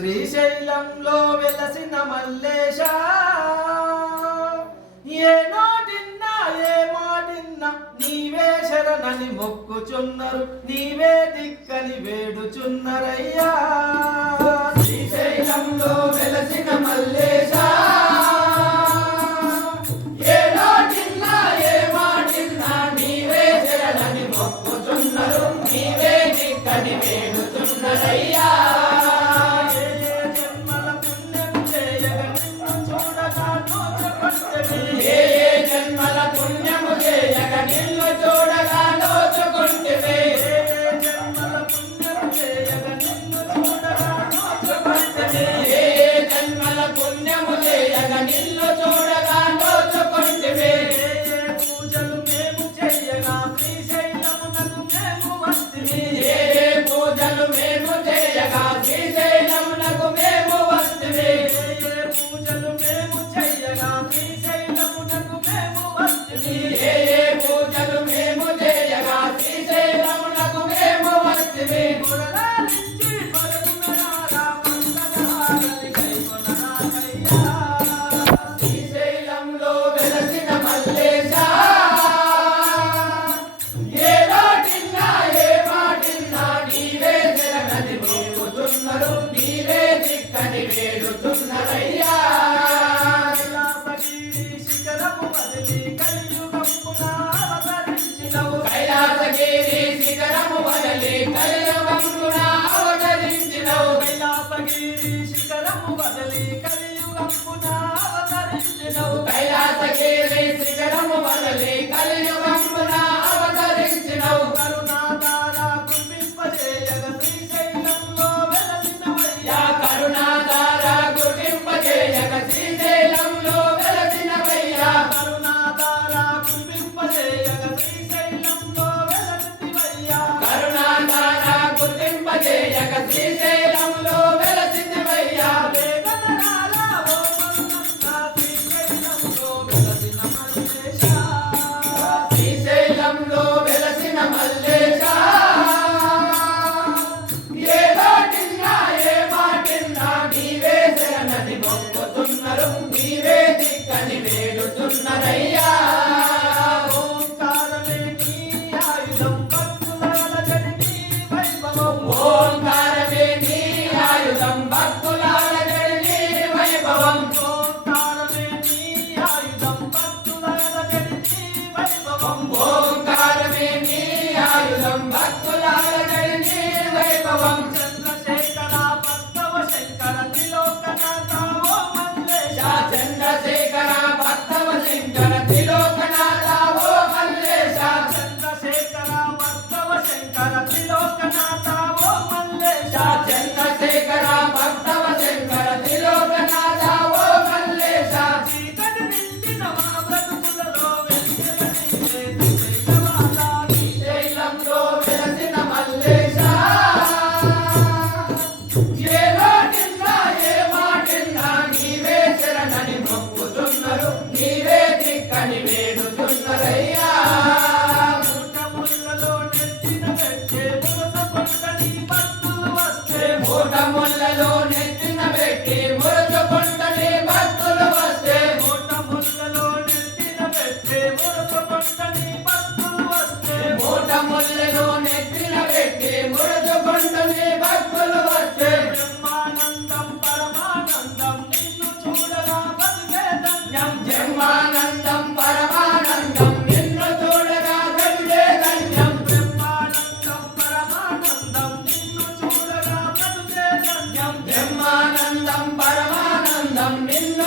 శ్రీశైలంలో వెలసిన మల్లేశ. ఏ నాటిన్నా ఏ మాటిన్నా నీవే శరణని మొక్కుచున్నారు నీవే దిక్కని వేడుచున్నరయ్యా. శ్రీశైలంలో నిన్న చోడ కదిలి శిఖరము బదలి కలియుగమున అవతరించినవు కైలాసగిరి శిఖరము బదలి కలియుగమున back. Everybody Amém.